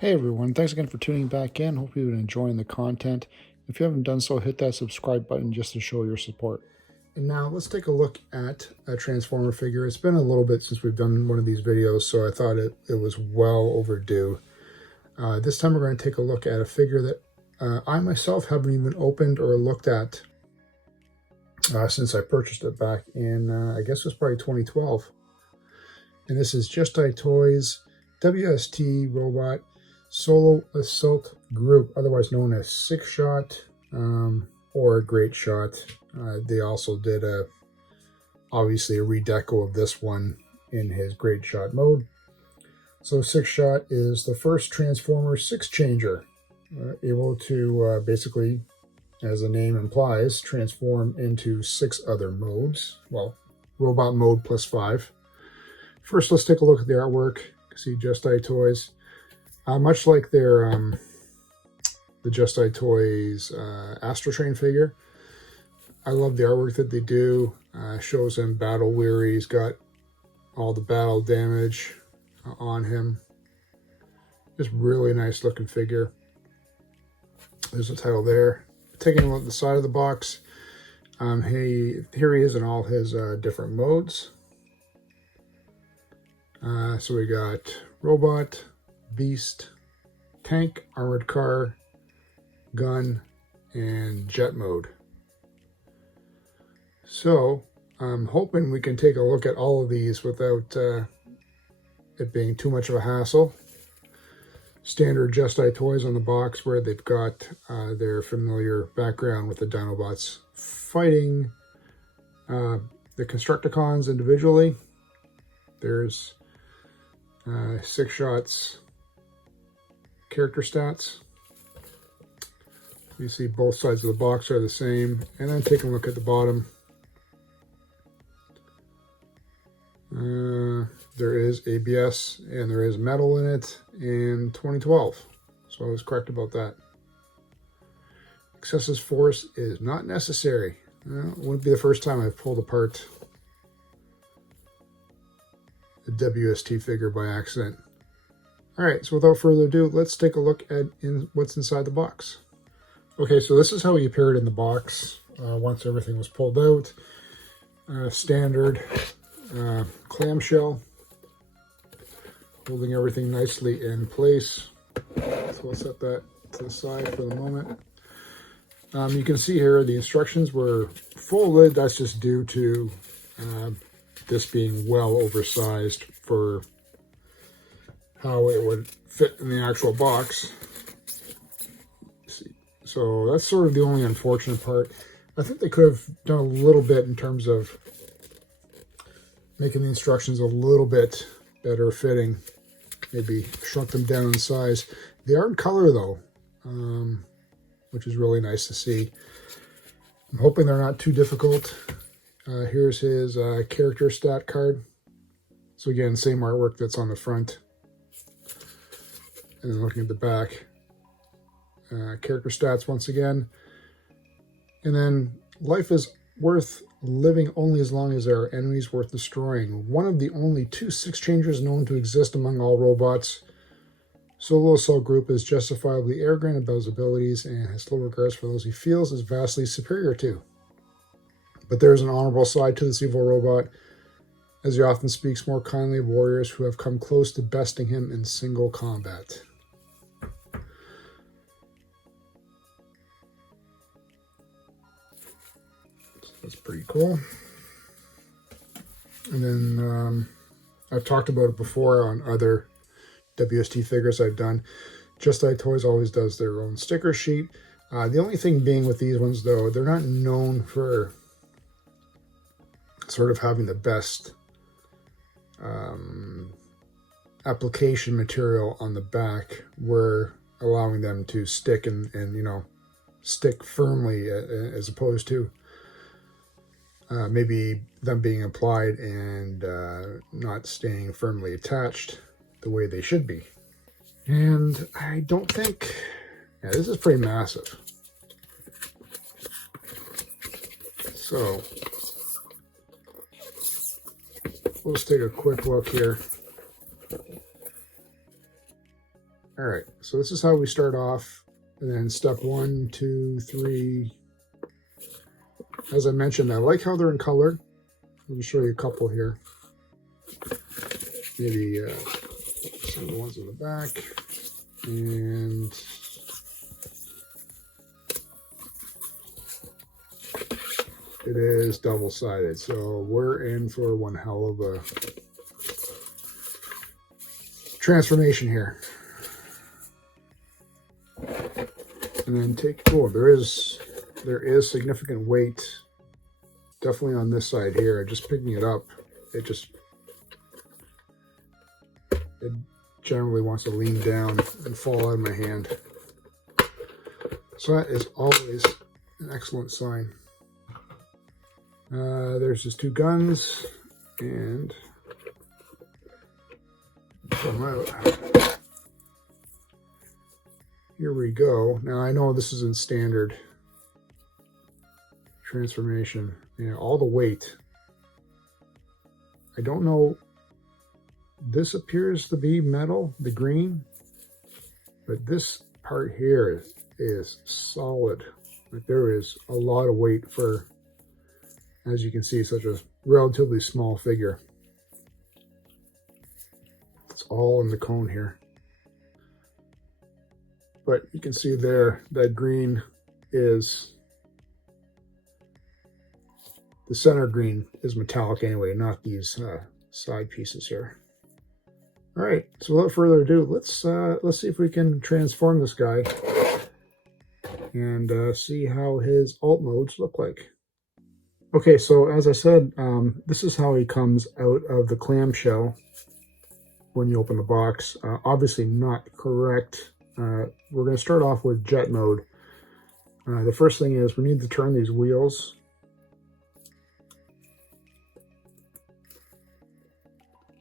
Hey everyone, thanks again for tuning back in. Hope you've been enjoying the content. If you haven't done so, hit that subscribe button just to show your support. And now let's take a look at a Transformer figure. It's been a little bit since we've done one of these videos, so I thought it was well overdue. This time we're going to take a look at a figure that I myself haven't even opened or looked at since I purchased it back in, I guess it was probably 2012. And this is JustiToys WST Robot Solo Assault Group, otherwise known as Sixshot or Greatshot. They also did obviously a redeco of this one in his Greatshot mode. So Sixshot is the first Transformers Six Changer, able to basically, as the name implies, transform into 6 other modes. Well, robot mode plus 5. First, let's take a look at the artwork. See JustiToys. Much like their the JustiToys Astro Train figure, I love the artwork that they do. Shows him battle weary. He's got all the battle damage on him. Just really nice looking figure. There's a title there. Taking a look at the side of the box, here he is in all his different modes. So we got robot, beast, tank, armored car, gun, and jet mode. So I'm hoping we can take a look at all of these without it being too much of a hassle. Standard JustiToys on the box, where they've got their familiar background with the Dinobots fighting the Constructicons individually. There's Sixshot's character stats. You see both sides of the box are the same. And then take a look at the bottom. There is ABS and there is metal in it in 2012. So I was correct about that. Excessive force is not necessary. It wouldn't be the first time I've pulled apart a WST figure by accident. All right, so without further ado, let's take a look at what's inside the box. Okay, so this is how he appeared in the box once everything was pulled out. Standard clamshell, holding everything nicely in place. So we'll set that to the side for the moment. You can see here the instructions were folded. That's just due to this being well oversized for how it would fit in the actual box. So that's sort of the only unfortunate part. I think they could have done a little bit in terms of making the instructions a little bit better fitting. Maybe shrunk them down in size. They are in color though, which is really nice to see. I'm hoping they're not too difficult. Here's his character stat card. So again, same artwork that's on the front. And then looking at the back, character stats once again. And then life is worth living only as long as there are enemies worth destroying. One of the only 2 Six Changers known to exist among all robots. Solo Assault Group is justifiably arrogant about his abilities and has low regards for those he feels is vastly superior to. But there is an honorable side to this evil robot, as he often speaks more kindly of warriors who have come close to besting him in single combat. So that's pretty cool. And then I've talked about it before on other WST figures I've done. JustiToys always does their own sticker sheet. The only thing being with these ones, though, they're not known for sort of having the best application material on the back. We're allowing them to stick and you know, stick firmly as opposed to maybe them being applied and not staying firmly attached the way they should be. And I don't think, yeah, this is pretty massive. So let's take a quick look here. All right, so this is how we start off. And then step 1, 2, 3. As I mentioned, I like how they're in color. Let me show you a couple here. Maybe some of the ones in the back. And it is double-sided, so we're in for one hell of a transformation here. And then there is significant weight definitely on this side here. Just picking it up, it generally wants to lean down and fall out of my hand. So that is always an excellent sign. There's his 2 guns, and pull them out. Here we go. Now I know this isn't standard transformation. You know, all the weight. I don't know. This appears to be metal, the green, but this part here is solid. Like, there is a lot of weight for, as you can see, such a relatively small figure. It's all in the cone here. But you can see there, that green is, the center green is metallic anyway, not these side pieces here. All right, so without further ado, let's see if we can transform this guy and see how his alt modes look like. Okay, so as I said, this is how he comes out of the clamshell when you open the box. Obviously not correct. We're going to start off with jet mode. The first thing is we need to turn these wheels.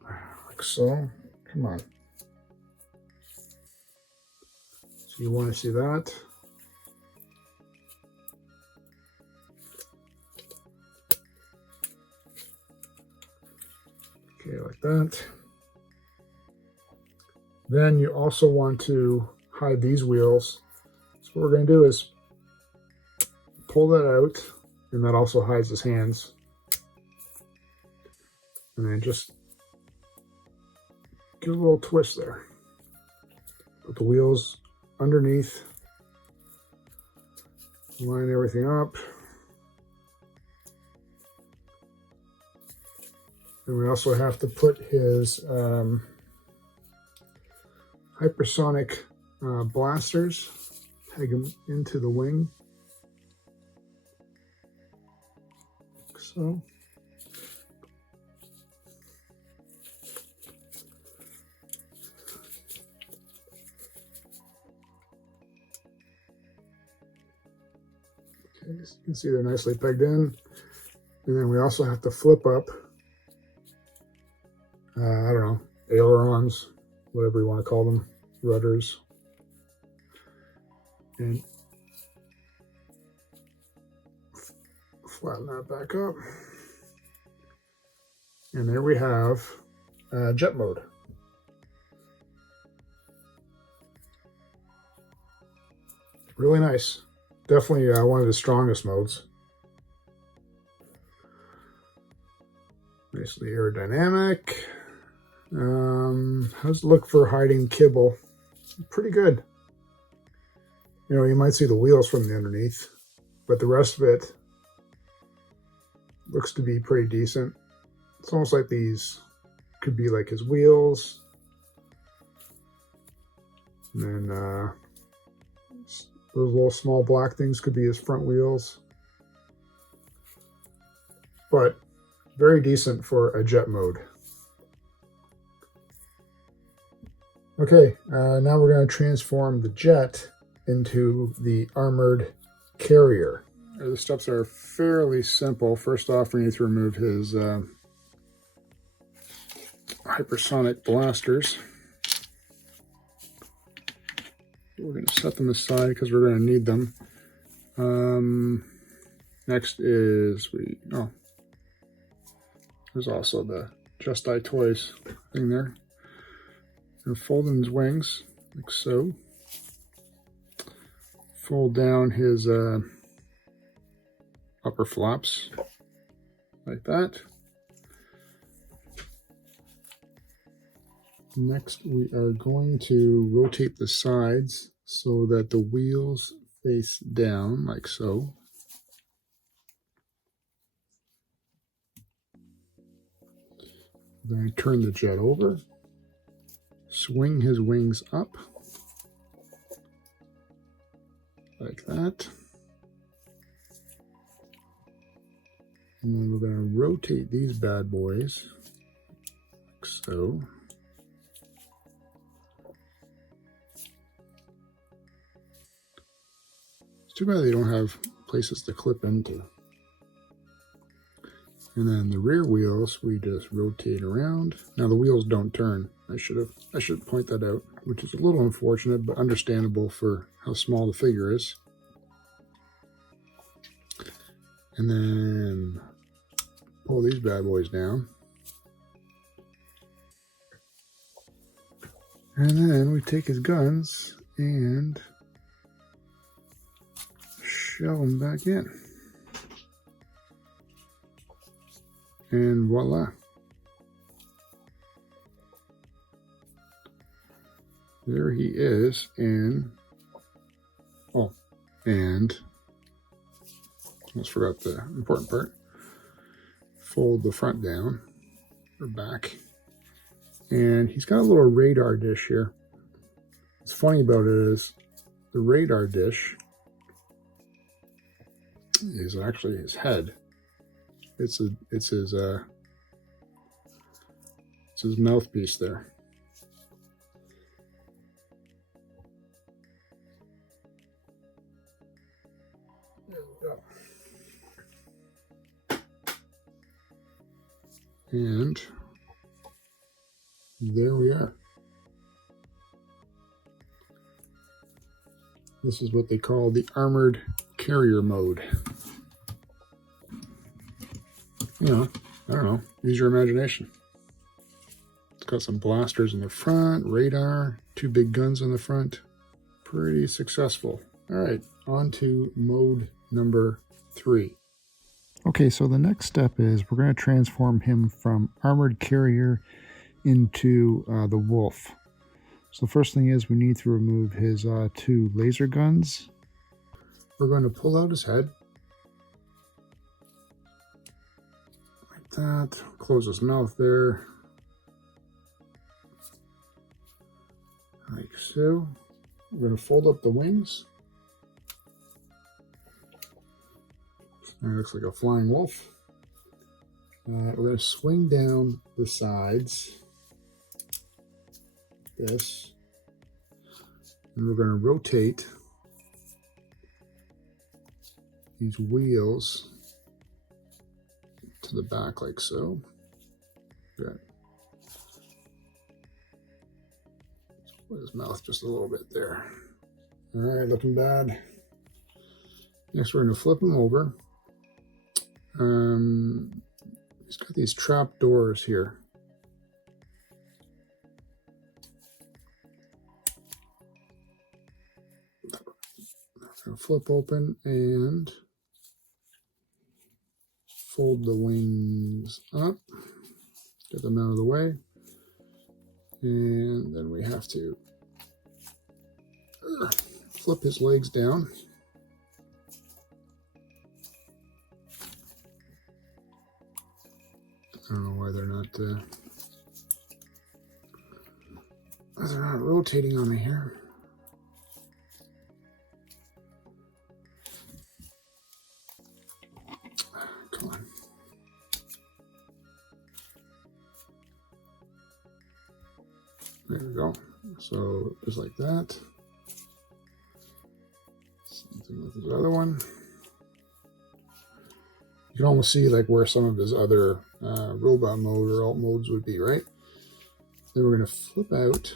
Like so. Come on. So you want to see that. Okay, like that. Then you also want to hide these wheels. So what we're going to do is pull that out, and that also hides his hands. And then just give a little twist there. Put the wheels underneath. Line everything up. And we also have to put his hypersonic blasters, peg them into the wing. Like so. Okay, so you can see they're nicely pegged in. And then we also have to flip up, I don't know, ailerons, whatever you want to call them, rudders. And flatten that back up. And there we have jet mode. Really nice. Definitely one of the strongest modes. Nicely aerodynamic. How's it look for hiding kibble? Pretty good. You know, you might see the wheels from the underneath, but the rest of it looks to be pretty decent. It's almost like these could be like his wheels. And then those little small black things could be his front wheels. But very decent for a jet mode. Okay, now we're going to transform the jet into the armored carrier. The steps are fairly simple. First off, we need to remove his hypersonic blasters. We're going to set them aside because we're going to need them. Next is there's also the JustiToys thing there. And fold in his wings. like so. Fold down his upper flaps like that. Next, we are going to rotate the sides so that the wheels face down, like so. Then I turn the jet over, swing his wings up, like that. And then we're going to rotate these bad boys, like so. It's too bad they don't have places to clip into. And then the rear wheels, we just rotate around. Now the wheels don't turn. I should point that out, which is a little unfortunate, but understandable for how small the figure is. And then pull these bad boys down. And then we take his guns and shove them back in. And voila. There he is. And almost forgot the important part. Fold the front down or back. And he's got a little radar dish here. What's funny about it is the radar dish is actually his head. It's his mouthpiece there. There we go. And there we are. This is what they call the armored carrier mode. You know, I don't know, use your imagination. It's got some blasters in the front, radar, 2 big guns on the front. Pretty successful. All right, on to mode number 3. Okay, so the next step is we're going to transform him from armored carrier into the wolf. So the first thing is we need to remove his 2 laser guns. We're going to pull out his head. That, close his mouth there, like so. We're going to fold up the wings. That looks like a flying wolf. We're going to swing down the sides, like this, and we're going to rotate these wheels to the back like so. Good. Put his mouth just a little bit there. All right, looking bad. Next, we're going to flip him over. He's got these trap doors here. I'm going to flip open and fold the wings up, get them out of the way, and then we have to flip his legs down. I don't know why they're not rotating on me here. Come on. There we go. So just like that. Same thing with the other one. You can almost see like where some of his other robot mode or alt modes would be, right? Then we're going to flip out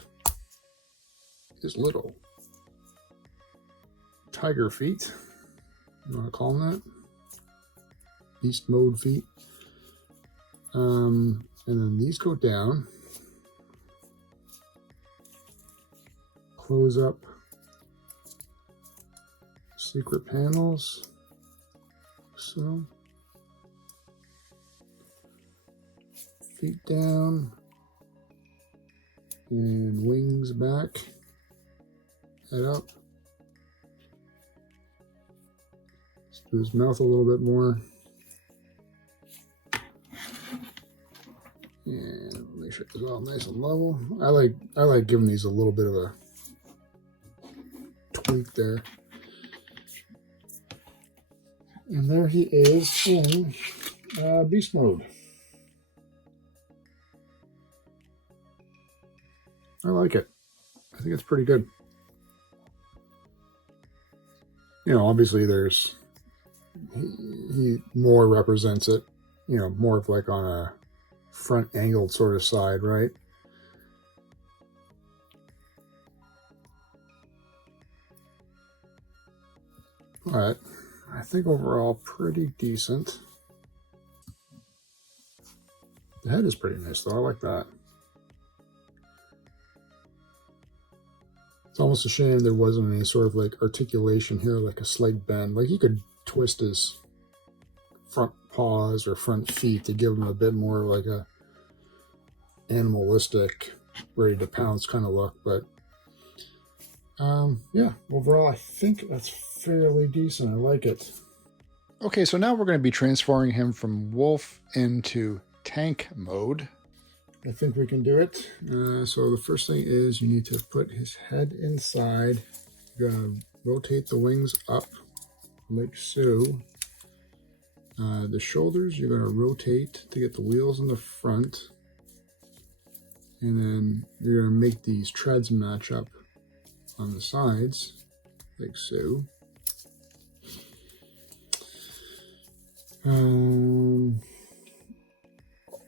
his little tiger feet. You want to call them that? Beast mode feet. And then these go down. close up secret panels. So, feet down and wings back, head up. Let's do his mouth a little bit more. And make sure it's all nice and level. I like giving these a little bit of a tweak there. And there he is in beast mode. I like it. I think it's pretty good. You know, obviously there's, he more represents it, you know, more of like on a front angled sort of side, right? But I think overall pretty decent. The head is pretty nice though, I like that. It's almost a shame there wasn't any sort of like articulation here, like a slight bend. Like he could twist his front paws or front feet to give him a bit more like a animalistic, ready to pounce kind of look. But yeah, overall I think that's fairly decent. I like it. Okay, so now we're going to be transferring him from wolf into tank mode. I think we can do it. So the first thing is you need to put his head inside. You're going to rotate the wings up like so. The shoulders you're going to rotate to get the wheels in the front. And then you're going to make these treads match up on the sides like so.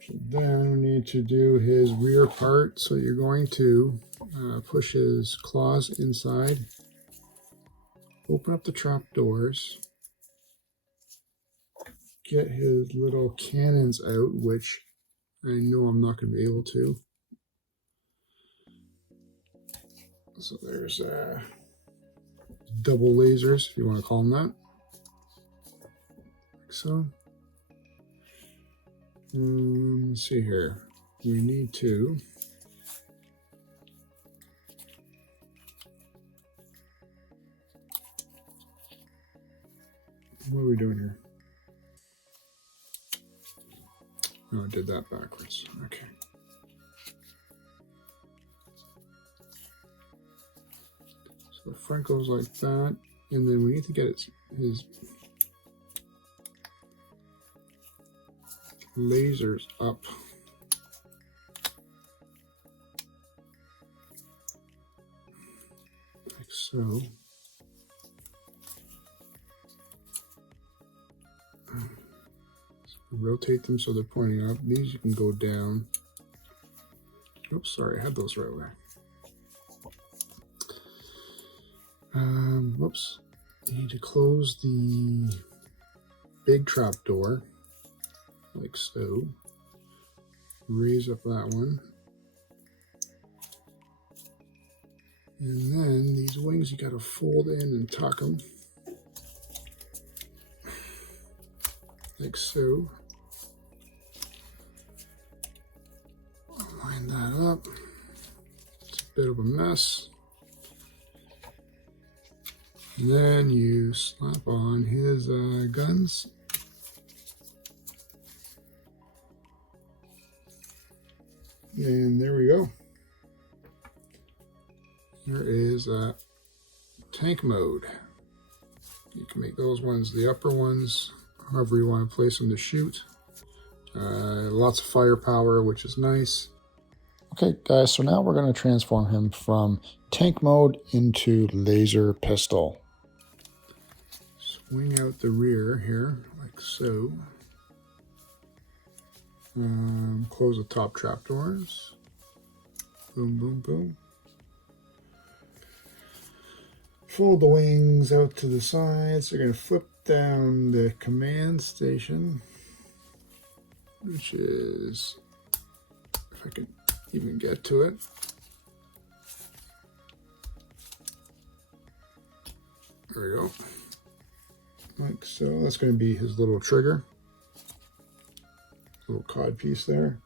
So then we need to do his rear part. So you're going to push his claws inside, open up the trap doors, get his little cannons out, which I know I'm not going to be able to. So there's double lasers, if you want to call them that. Like so. Let's see here. We need to what are we doing here? Oh, I did that backwards. Okay. So the front goes like that, and then we need to get his lasers up. Like so. Rotate them so they're pointing up. These you can go down. Oops, sorry, I had those right away. Whoops. You need to close the big trap door, like so. Raise up that one. And then these wings you gotta fold in and tuck them. Like so. Line that up. It's a bit of a mess. And then you slap on his guns. And there we go. There is tank mode. You can make those ones the upper ones, however you want to place them to shoot. Lots of firepower, which is nice. Okay, guys, so now we're going to transform him from tank mode into laser pistol. Swing out the rear here, like so. Close the top trap doors. Boom, boom, boom. Fold the wings out to the sides. You're going to flip down the command station, which is, if I can even get to it. There we go. Like so. That's going to be his little trigger. Little cod piece there.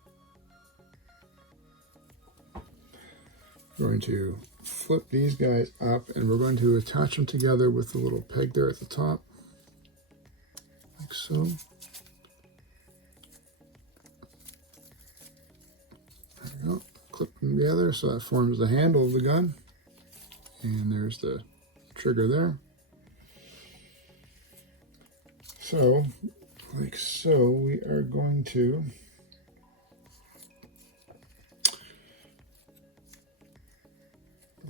We're going to flip these guys up and we're going to attach them together with the little peg there at the top. Like so. There we go. Clip them together so that forms the handle of the gun. And there's the trigger there. So, like so, we are going to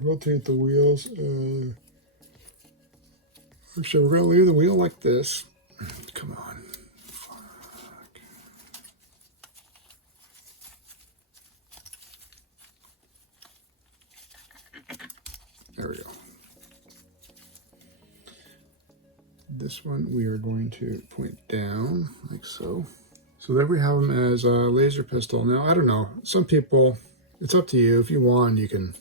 rotate the wheels. Actually, we're going to leave the wheel like this. Come on. Fuck. There we go. This one we are going to point down like so. So there we have them as a laser pistol. Now, I don't know. Some people, it's up to you. If you want, you can,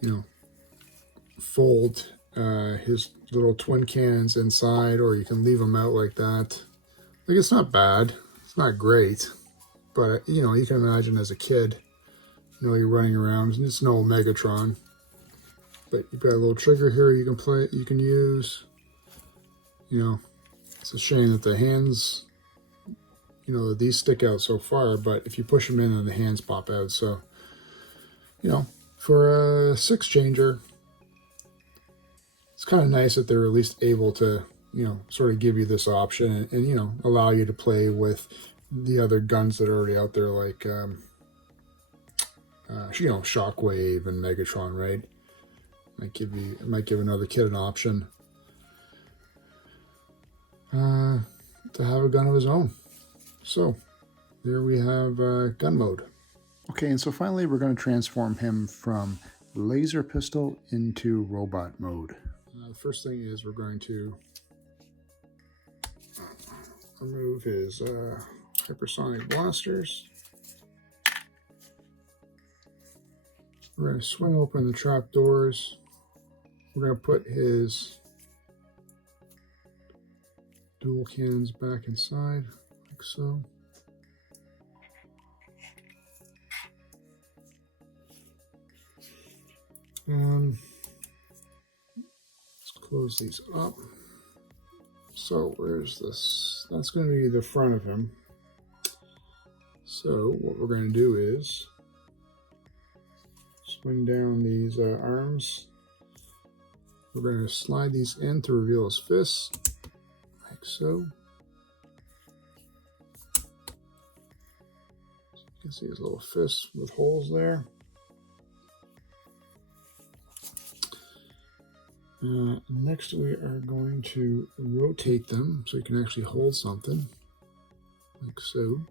you know, fold his little twin cannons inside, or you can leave them out like that. Like, it's not bad. It's not great. But, you know, you can imagine as a kid, you know, you're running around. It's no Megatron. But you've got a little trigger here you can play, you can use. You know, it's a shame that the hands, you know, these stick out so far, but if you push them in, then the hands pop out. So, you know, for a six changer, it's kind of nice that they're at least able to, you know, sort of give you this option and you know, allow you to play with the other guns that are already out there, like, you know, Shockwave and Megatron, right? It might give another kid an option to have a gun of his own. So there we have gun mode. Okay, and so finally we're going to transform him from laser pistol into robot mode. The first thing is we're going to remove his hypersonic blasters. We're going to swing open the trap doors. We're going to put his dual cannons back inside, like so. Let's close these up. So where's this? That's going to be the front of him. So what we're going to do is swing down these arms. We're going to slide these in to reveal his fists, like so. You can see his little fists with holes there. Next, we are going to rotate them so you can actually hold something, like so.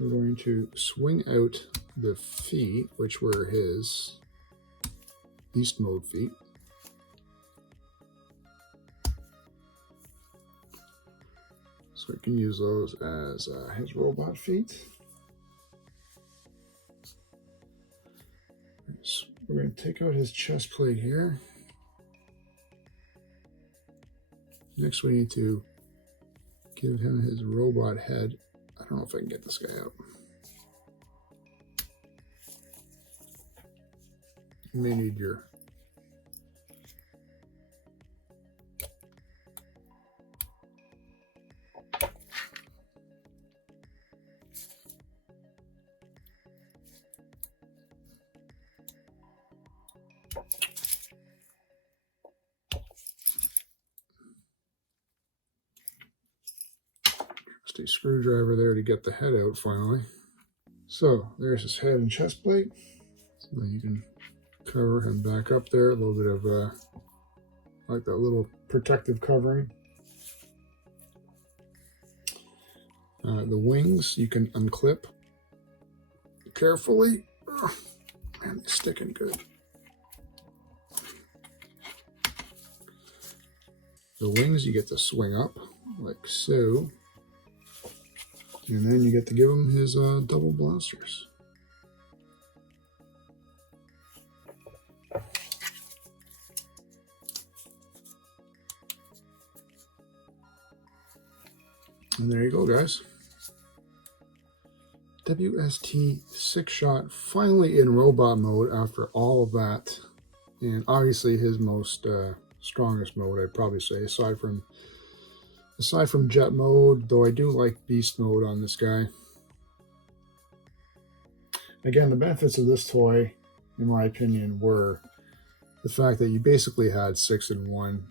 We're going to swing out the feet, which were his beast mode feet. So we can use those as his robot feet. We're going to take out his chest plate here. Next, we need to give him his robot head. I don't know if I can get this guy out. You may need your screwdriver there to get the head out finally. So there's his head and chest plate. So then you can cover him back up there. A little bit of like that little protective covering. The wings you can unclip carefully. Oh, man, they're sticking good. The wings you get to swing up like so. And then you get to give him his double blasters. And there you go, guys. WST Sixshot finally in robot mode after all of that. And obviously his most strongest mode, I'd probably say, aside from jet mode, though I do like beast mode on this guy. Again, the benefits of this toy, in my opinion, were the fact that you basically had 6 in 1.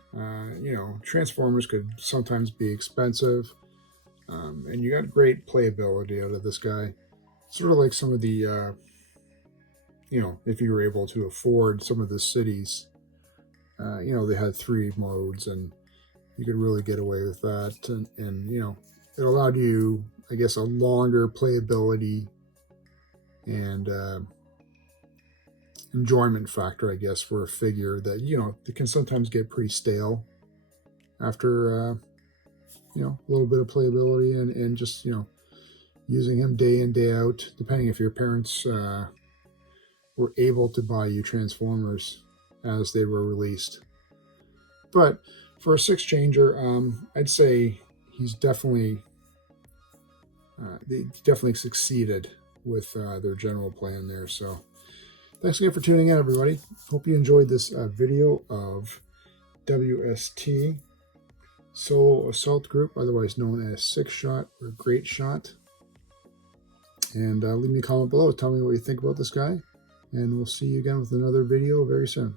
You know, Transformers could sometimes be expensive, and you got great playability out of this guy. Sort of like some of the, you know, if you were able to afford some of the cities, you know, they had 3 modes, and you could really get away with that. And you know, it allowed you, I guess, a longer playability and enjoyment factor, I guess, for a figure that, you know, it can sometimes get pretty stale after, you know, a little bit of playability and just, you know, using him day in, day out, depending if your parents were able to buy you Transformers as they were released. But for a 6-changer, I'd say he's definitely, they definitely succeeded with their general plan there. So thanks again for tuning in, everybody. Hope you enjoyed this video of WST Solo Assault Group, otherwise known as Sixshot or Greatshot. And leave me a comment below. Tell me what you think about this guy. And we'll see you again with another video very soon.